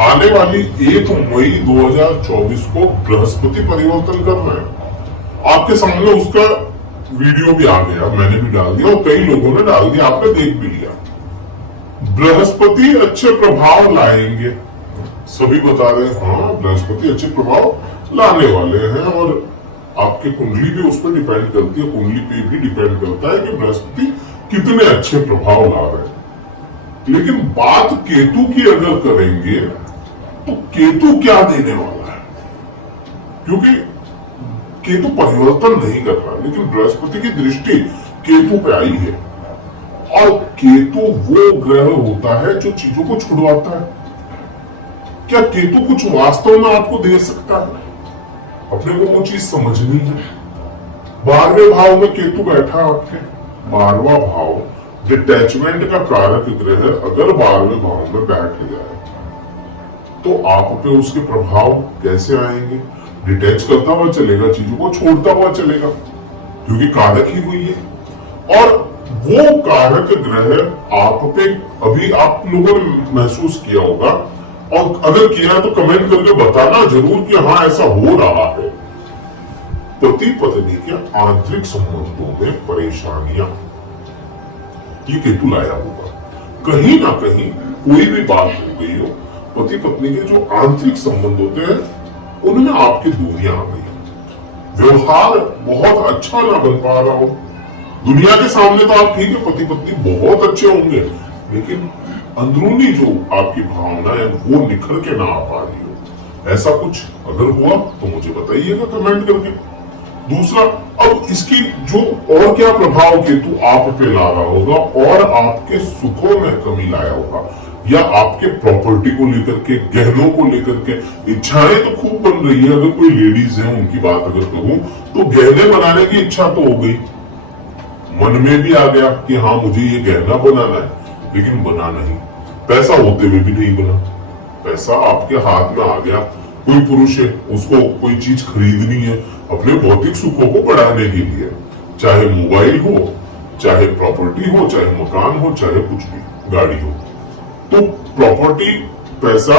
आने वाली 1 मई 2024 को बृहस्पति परिवर्तन कर रहे हैं। आपके सामने उसका वीडियो भी आ गया, मैंने भी डाल दिया और कई लोगों ने डाल दिया, आपने देख भी लिया। बृहस्पति अच्छे प्रभाव लाएंगे, सभी बता रहे हैं हाँ बृहस्पति अच्छे प्रभाव लाने वाले हैं, और आपके कुंडली भी उस पर डिपेंड करती है, कुंडली पे भी डिपेंड करता है कि बृहस्पति कितने अच्छे प्रभाव ला रहे हैं। लेकिन बात केतु की अगर करेंगे तो केतु क्या देने वाला है, क्योंकि केतु परिवर्तन नहीं कर रहा, लेकिन बृहस्पति की दृष्टि केतु पे आई है, और केतु वो ग्रह होता है जो चीजों को छुड़वाता है। क्या केतु कुछ वास्तव में आपको दे सकता है? अपने को वो चीज समझनी है। 12वें भाव में केतु बैठा आपके, 12वां भाव डिटैचमेंट का कारक ग्रह अगर 12वें भाव में बैठ जाए तो आप पे उसके प्रभाव कैसे आएंगे? डिटैच करता हुआ चलेगा, चीजों को छोड़ता हुआ चलेगा, क्योंकि कारक ही हुई है। और वो कारक ग्रह आप पे अभी आप लोगों ने महसूस किया होगा, और अगर किया तो कमेंट करके बताना जरूर कि हाँ ऐसा हो रहा है। पति पत्नी के आंतरिक संबंधों में परेशानियां ये केतु लाया होगा। कहीं ना कहीं कोई भी बात हो गई हो, पति पत्नी के जो आंतरिक संबंध होते हैं उनमें आपकी दूरियां आ गई, व्यवहार बहुत अच्छा ना बन पा रहा हो। दुनिया के सामने तो आप ठीक है, पति पत्नी बहुत अच्छे होंगे, लेकिन अंदरूनी जो आपकी भावना है वो निखर के ना आ पा रही हो। ऐसा कुछ अगर हुआ तो मुझे बताइएगा कमेंट करके। दूसरा, अब इसकी जो और क्या प्रभाव केतु आप पे ला रहा होगा, और आपके सुखों में कमी लाया होगा, या आपके प्रॉपर्टी को लेकर के, गहनों को लेकर के। इच्छाएं तो खूब बन रही है, अगर कोई लेडीज है उनकी बात अगर करूं तो गहने बनाने की इच्छा तो हो गई, मन में भी आ गया कि हाँ मुझे ये गहना बनाना है, लेकिन बना नहीं। पैसा होते हुए भी नहीं बना, पैसा आपके हाथ में आ गया। कोई पुरुष है, उसको कोई चीज खरीदनी है अपने भौतिक सुखों को बढ़ाने के लिए, चाहे मोबाइल हो, चाहे प्रॉपर्टी हो, चाहे मकान हो, चाहे कुछ भी, गाड़ी हो, तो प्रॉपर्टी पैसा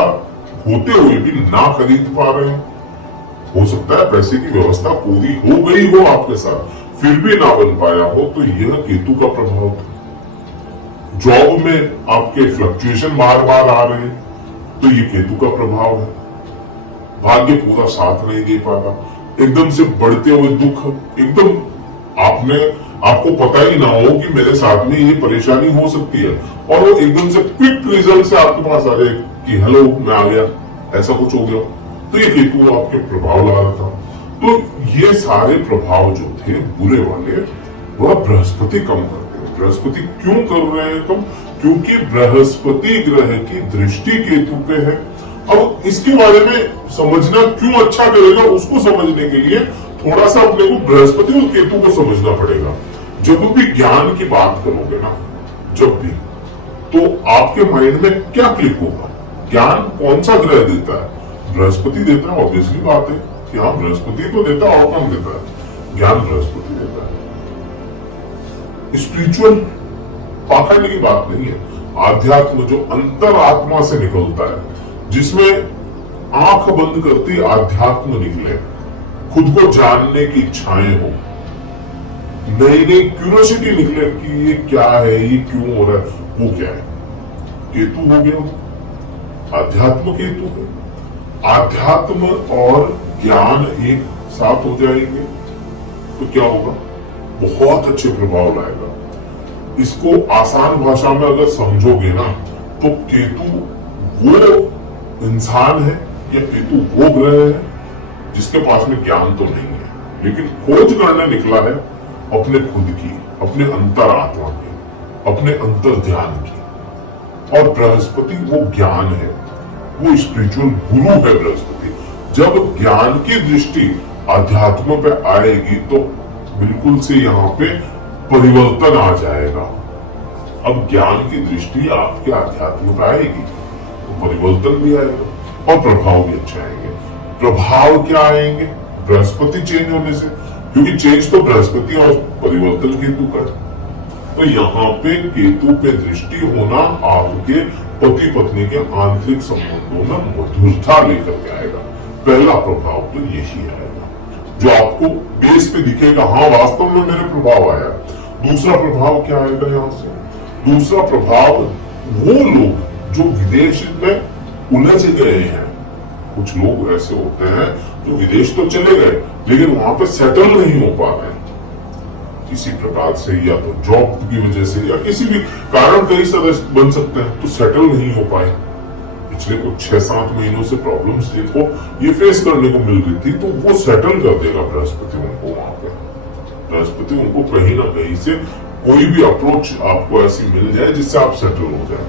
होते हुए भी ना खरीद पा रहे हैं। हो सकता है पैसे की व्यवस्था पूरी हो गई हो आपके साथ, फिर भी ना बन पाया हो, तो यह केतु का प्रभाव था। जॉब में आपके फ्लक्चुएशन बार बार आ रहे हैं, तो ये केतु का प्रभाव है। भाग्य पूरा साथ नहीं दे पा रहा, एकदम से बढ़ते हुए दुख, एकदम आपको पता ही ना हो कि मेरे साथ में ये परेशानी हो सकती है, और वो एकदम से क्विक रिजल्ट से आपके पास आ जाए कि हेलो मैं आ गया, ऐसा कुछ हो गया, तो ये केतु आपके प्रभाव ला रहा था। तो ये सारे प्रभाव जो थे बुरे वाले, वह बृहस्पति कम करते हैं। बृहस्पति क्यों कर रहे हैं कम? क्योंकि बृहस्पति ग्रह की दृष्टि केतु पे है। अब इसके बारे में समझना क्यों अच्छा करेगा, उसको समझने के लिए थोड़ा सा अपने को बृहस्पति और केतु को समझना पड़ेगा। जब भी ज्ञान की बात करोगे ना, जब भी, तो आपके माइंड में क्या क्लिक होगा? ज्ञान कौन सा ग्रह देता है? बृहस्पति देता है, ऑब्वियसली बात है कि हाँ बृहस्पति तो देता है, और कौन देता है? ज्ञान बृहस्पति देता है। स्पिरिचुअल पाखंड की बात नहीं है, आध्यात्म जो अंतर आत्मा से निकलता है, जिसमें आंख बंद करती आध्यात्म निकले, खुद को जानने की इच्छाएं हो, नई नई क्यूरियोसिटी निकले कि ये क्या है, ये क्यों हो रहा है, वो क्या है, केतु हो गया, आध्यात्म केतु है। आध्यात्म और ज्ञान एक साथ हो जाएंगे तो क्या होगा? बहुत अच्छे प्रभाव लाएगा। इसको आसान भाषा में अगर समझोगे ना, तो केतु वो इंसान है, या केतु वो ग्रह है जिसके पास में ज्ञान तो नहीं है, लेकिन खोज करने निकला है अपने खुद की, अपने अंतर आत्मा की, अपने अंतर ध्यान की। और बृहस्पति वो ज्ञान है, वो स्पिरिचुअल गुरु है बृहस्पति। जब ज्ञान की दृष्टि अध्यात्म पे आएगी तो बिल्कुल से यहाँ पे परिवर्तन आ जाएगा। अब ज्ञान की दृष्टि आपके अध्यात्म पे आएगी तो परिवर्तन भी आएगा और प्रभाव भी अच्छे आएंगे। प्रभाव क्या आएंगे बृहस्पति चेंज होने से? क्योंकि चेंज तो बृहस्पति और परिवर्तन केतु का है। तो यहाँ पे केतु पे दृष्टि होना आपके पति पत्नी के आंतरिक संबंधों में मधुरता लेकर के आएगा। पहला प्रभाव तो यही आएगा जो आपको बेस पे दिखेगा, हाँ वास्तव में मेरे प्रभाव आया। दूसरा प्रभाव क्या आएगा यहाँ से? दूसरा प्रभाव वो लोग जो विदेश में उलझ गए हैं, कुछ लोग ऐसे होते हैं जो विदेश तो चले गए लेकिन वहां पे सेटल नहीं हो पा रहे किसी प्रकार से, या तो जॉब की वजह से या किसी भी कारण कई सदस्य बन सकते हैं, तो सेटल नहीं हो पाए। पिछले कुछ 6-7 महीनों से प्रॉब्लम्स जिनको ये फेस करने को मिल रही थी, तो वो सेटल कर देगा बृहस्पति उनको वहां पे। बृहस्पति उनको कहीं ना कहीं से कोई भी अप्रोच आपको ऐसी मिल जाए जिससे आप सेटल हो जाए।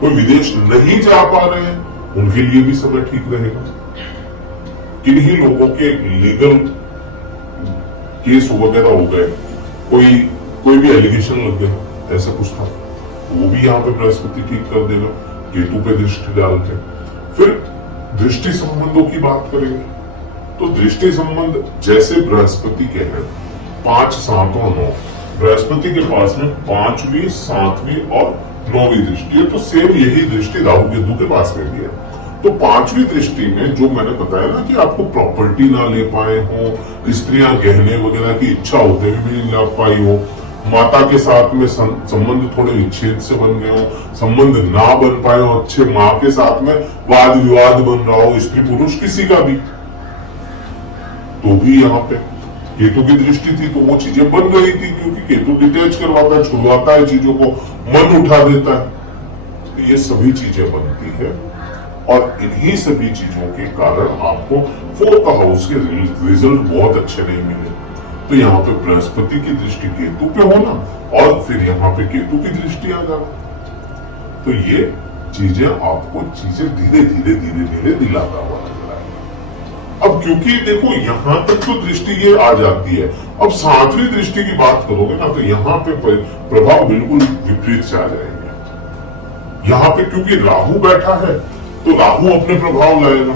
कोई विदेश नहीं जा पा रहे हैं उनके लिए भी समय ठीक रहेगा। किन्हीं लोगों के लीगल केस वगैरह हो गए, कोई भी एलिगेशन लग गया, ऐसा कुछ था, वो भी यहाँ पे बृहस्पति ठीक कर देगा केतु पे दृष्टि डाल के। फिर दृष्टि संबंधों की बात करेंगे तो दृष्टि संबंध जैसे बृहस्पति के हैं 5, 7 और 9, बृहस्पति के पास में 5वीं, 7वीं और 9वीं दृष्टि है, तो सेम यही दृष्टि राहु केतु के पास में भी है। तो 5वीं दृष्टि में जो मैंने बताया ना कि आपको प्रॉपर्टी ना ले पाए हो, स्त्रियां गहने वगैरह की इच्छा होते हुए भी नहीं ला पाई हो, माता के साथ में संबंध थोड़े विच्छेद से बन गए हो, संबंध ना बन पाए हो, अच्छे माँ के साथ में वाद विवाद बन रहा हो, स्त्री पुरुष किसी का भी, तो भी यहाँ पे केतु की दृष्टि थी तो वो चीजें बन गई थी, क्योंकि केतु डिटेच करवाता है, छुड़वाता है चीजों को, मन उठा देता है। तो ये सभी चीजें बनती है और इन्हीं सभी चीजों के कारण आपको 4th हाउस के रिजल्ट बहुत अच्छे नहीं मिले। तो यहाँ पे बृहस्पति की दृष्टि केतु पे होना और फिर यहाँ पे केतु की दृष्टि आ जाना, तो ये चीजें आपको चीजें धीरे धीरे धीरे धीरे दिलाता हुआ नजर आएगा। अब क्योंकि देखो यहाँ तक तो दृष्टि ये आ जाती है, अब 7वीं दृष्टि की बात करोगे ना तो यहाँ पे प्रभाव बिल्कुल विपरीत से आ जाएंगे। यहाँ पे क्योंकि राहु बैठा है तो राहु अपने प्रभाव लाएगा।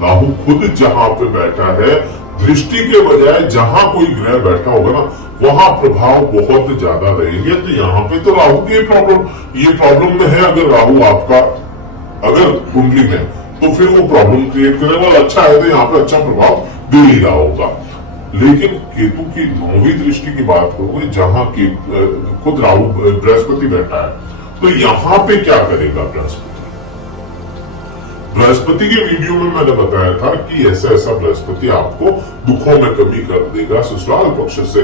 राहु खुद जहां पे बैठा है, दृष्टि के बजाय जहां कोई ग्रह बैठा होगा ना वहां प्रभाव बहुत ज्यादा रहेंगे। तो यहाँ पे तो राहु की प्रॉब्लम में है। अगर राहु आपका अगर कुंडली में, तो फिर वो प्रॉब्लम क्रिएट करने वाला अच्छा है, तो यहाँ पे अच्छा प्रभाव दे ही रहा होगा। लेकिन केतु की 9वीं दृष्टि की बात करोगे जहां खुद राहु बृहस्पति बैठा है, तो यहाँ पे क्या करेगा बृहस्पति? बृहस्पति के वीडियो में मैंने बताया था कि ऐसा ऐसा बृहस्पति आपको दुखों में कमी कर देगा, ससुराल पक्ष से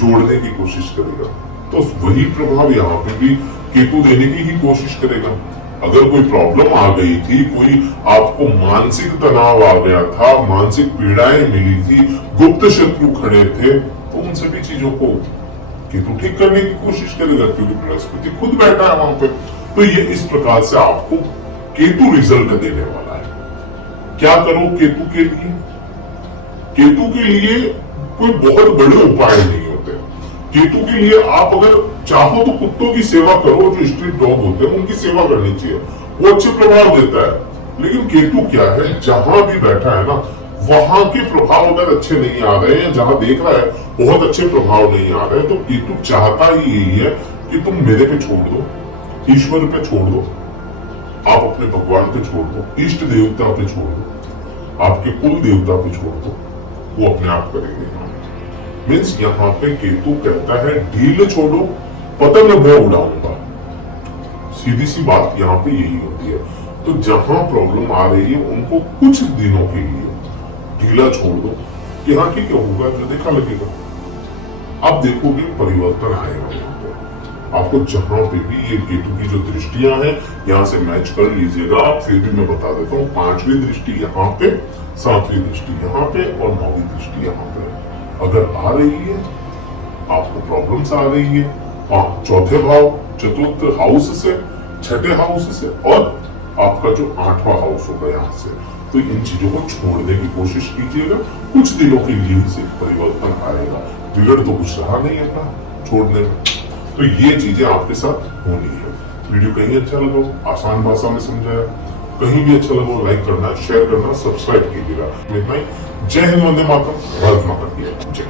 जोड़ने की कोशिश करेगा। तो वही प्रभाव यहाँ पे भी केतु देने की ही कोशिश करेगा। अगर कोई प्रॉब्लम आ गई थी, कोई आपको मानसिक तनाव आ गया था, मानसिक पीड़ाएं मिली थी, गुप्त शत्रु खड़े थे, तो उन सभी चीजों को केतु ठीक करने की कोशिश करेगा, क्योंकि बृहस्पति खुद बैठा है वहां पे। तो ये इस प्रकार से आपको केतु रिजल्ट देने वाला है। क्या करो केतु के लिए? केतु के लिए कोई बहुत बड़े उपाय नहीं होते। केतु के लिए आप अगर चाहो तो कुत्तों की सेवा करो, जो स्ट्रीट डॉग होते हैं उनकी सेवा करनी चाहिए, वो अच्छे प्रभाव देता है। लेकिन केतु क्या है, जहां भी बैठा है ना वहां के प्रभाव अगर अच्छे नहीं आ रहे हैं, जहां देख रहा है बहुत अच्छे प्रभाव नहीं आ रहे, तो केतु चाहता ही यही है कि तुम मेरे पे छोड़ दो, ईश्वर पे छोड़ दो, आप अपने भगवान पे छोड़ दो, इष्ट देवता पे छोड़ दो, आपके कुल देवता पे छोड़ दो, वो अपने आप करेंगे। मीन्स यहाँ पे केतु कहता है ढील छोड़ो, पतंग मैं उड़ाऊंगा। सीधी सी बात यहाँ पे यही होती है। तो जहां प्रॉब्लम आ रही है उनको कुछ दिनों के लिए ढीला छोड़ दो कि हाँ ठीक है होगा, जो देखा लगेगा। आप देखोगे परिवर्तन आएगा यहाँ पे आपको। जहां पे भी ये केतु की जो दृष्टियां हैं यहाँ से मैच कर लीजिएगा आप। फिर भी मैं बता देता हूँ, 5वीं दृष्टि यहाँ पे, 7वीं दृष्टि यहाँ पे और 9वीं दृष्टि यहाँ पे अगर आ रही है, आपको प्रॉब्लम्स आ रही है 4थे भाव, 4th हाउस से, 6ठे हाउस से और आपका जो 8वां हाउस होगा यहाँ से, तो इन चीजों को छोड़ने की कोशिश कीजिएगा। कुछ दिनों के लिए से परिवर्तन आएगा। बिगड़ तो कुछ रहा नहीं अपना छोड़ने में। तो ये चीजें आपके साथ होनी है। वीडियो कहीं अच्छा लगा, आसान भाषा में समझाया, कहीं भी अच्छा लगा लाइक करना, शेयर करना, सब्सक्राइब कीजिएगा। जय हिंद, वंदे मातरम, भारत माता की जय।